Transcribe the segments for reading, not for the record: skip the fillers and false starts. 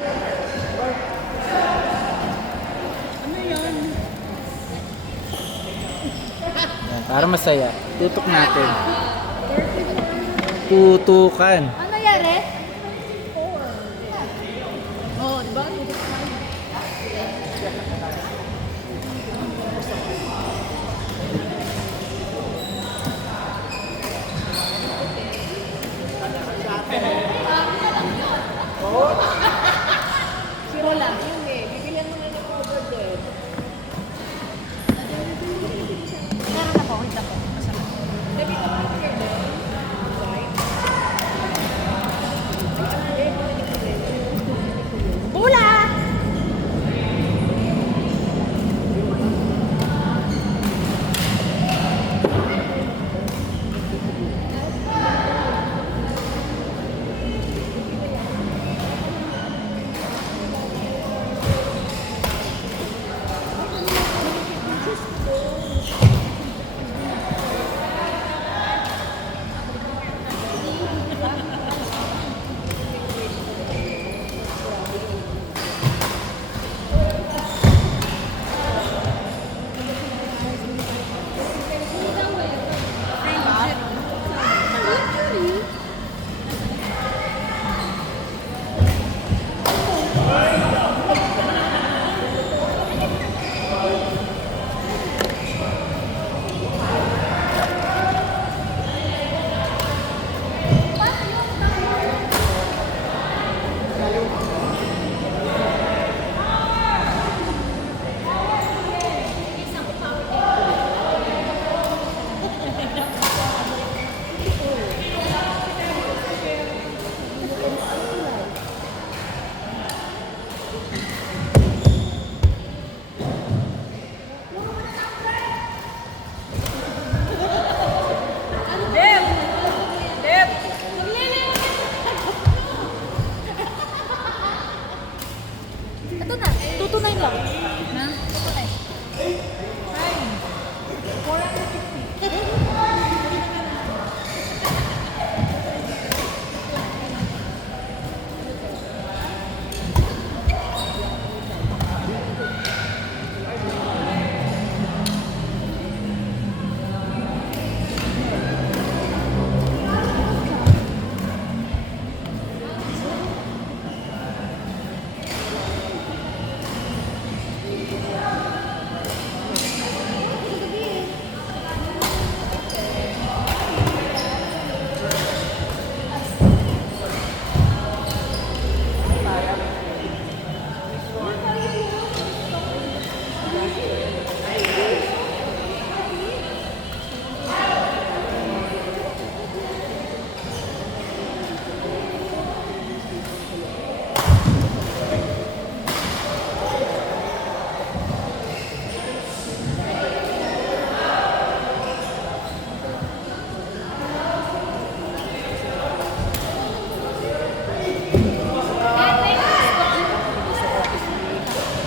Yan, para masaya. Tutok natin. Tutukan. Ano nangyari? Oh, di ba? Tutok tayo. Zero lang. Yun eh. Bibilihan mo na ng cover din. Meron ako. Wait ako. Sabi ko pa rin din. Bula! Ito na. Tutunay lang. Na? Tutunay. Ay. 450.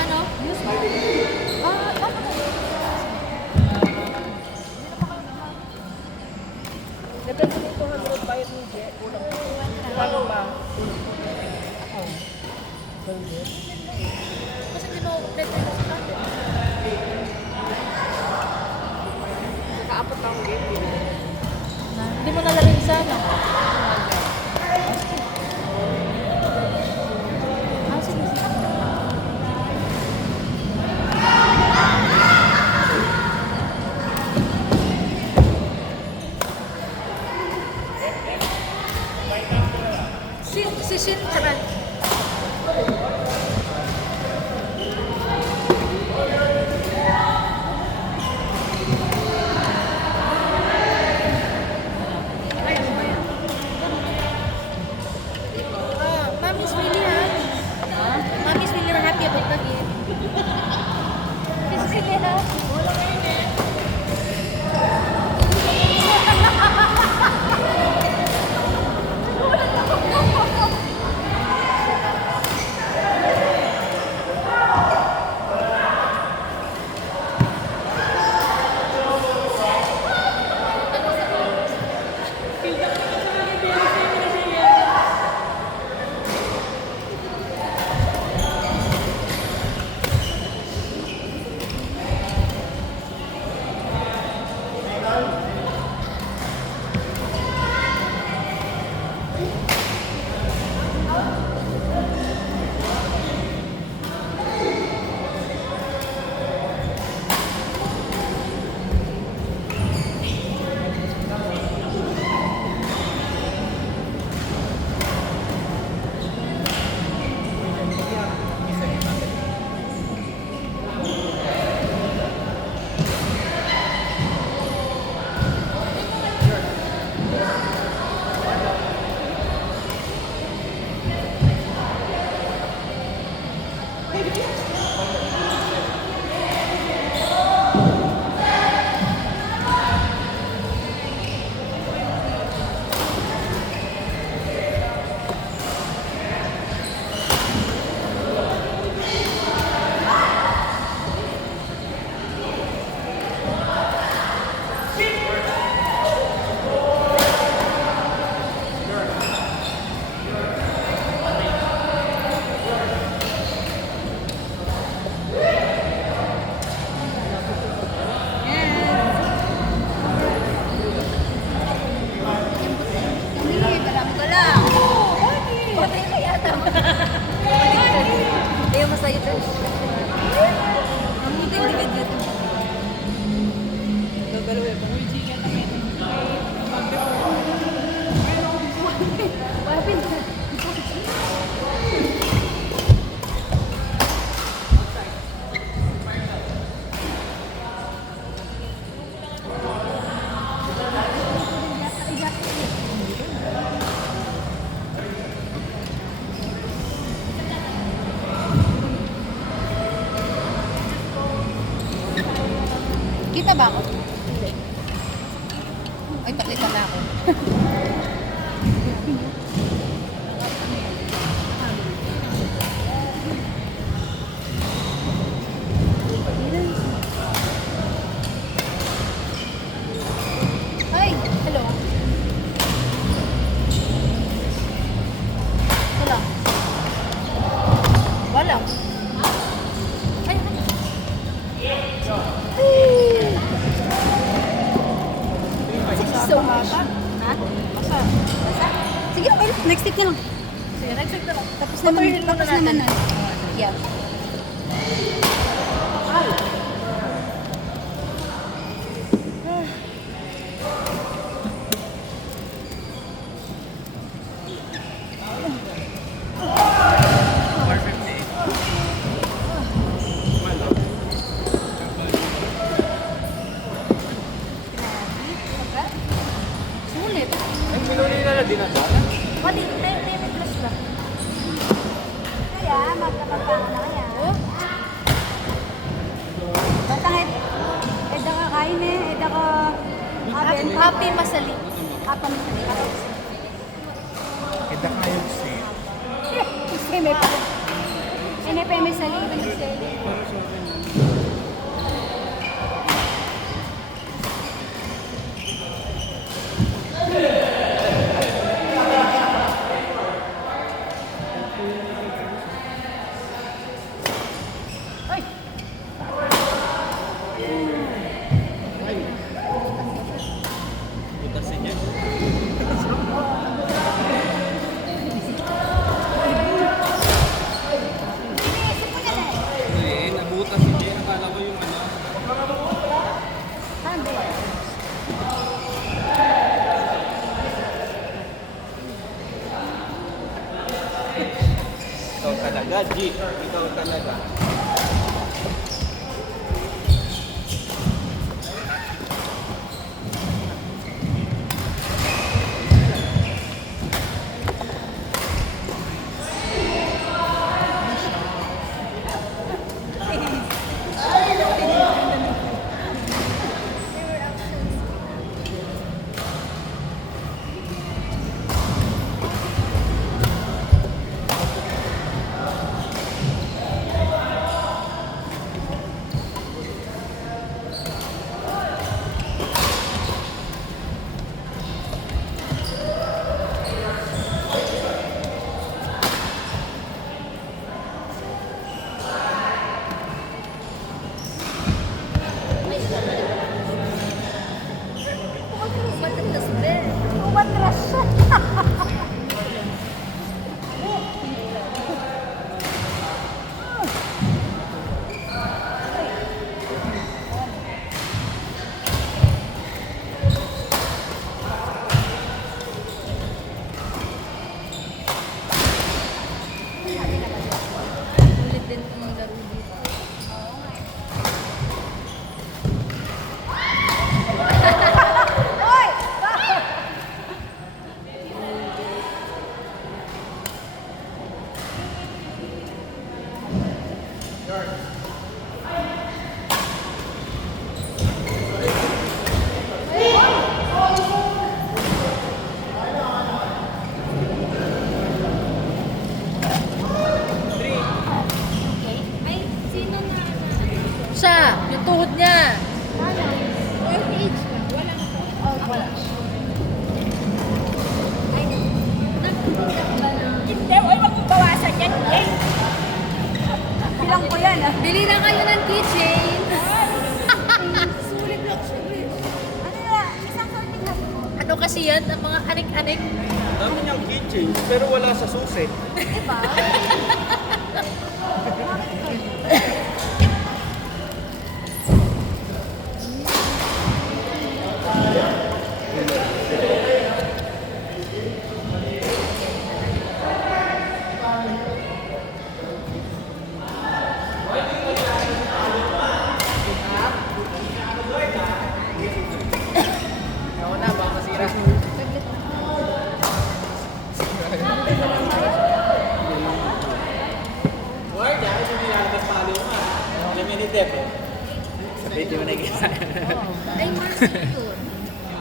Ano? Depende na ito 100 bayad ni Jet. Ano ba? Kasi dino-update na sa natin. Nakaapat na akong game. Hindi mo nalagay sana. Ah, sige. Si Shin, tsaka. Ay, ano ba yan? fighter. Ang muting video. Gagalaw ba? Kita ba ako? Ay, pakita na ako. Ay, hello. Wala. Wala. Ay, so hot. Ha? Basa. Sige, okay lang. Next tip na lang. Sige, next week na lang. Tapos naman, Patuloy tapos natin. naman na. Yeah. Sulit. Ay, pinuli na na dinadala. Pati, may plus lang. Kaya, magkakapang na kaya. Batangit, eda ka kain eh, eda ka aben. Happy masali. Happy masali. Kita kayong sale. Kasi may pa. NFM may sali. Ay! Butas niya. Eh, nabutas niya. Nakala ko yung ano. Sande. Ikaw talaga, G. Ikaw talaga. Umatras ba? Umatras siya. Ulit din ang laro dito. Siya, yung tuhod niya. Yung page lang, walang wala. Ay, nagpupunta ba na? Hindi, huwag mong bawasan yan. Eh, Bilang ko yan ah. Bili na kayo ng keychain. sulit lang siya. Ano na, isang sorting na. Ano kasi yan? Ang mga anik-anik. Dami niyang keychains, pero wala sa susi. Diba? Bakit Depe. Sabi, di mo nakikita. Ay, Mars 2.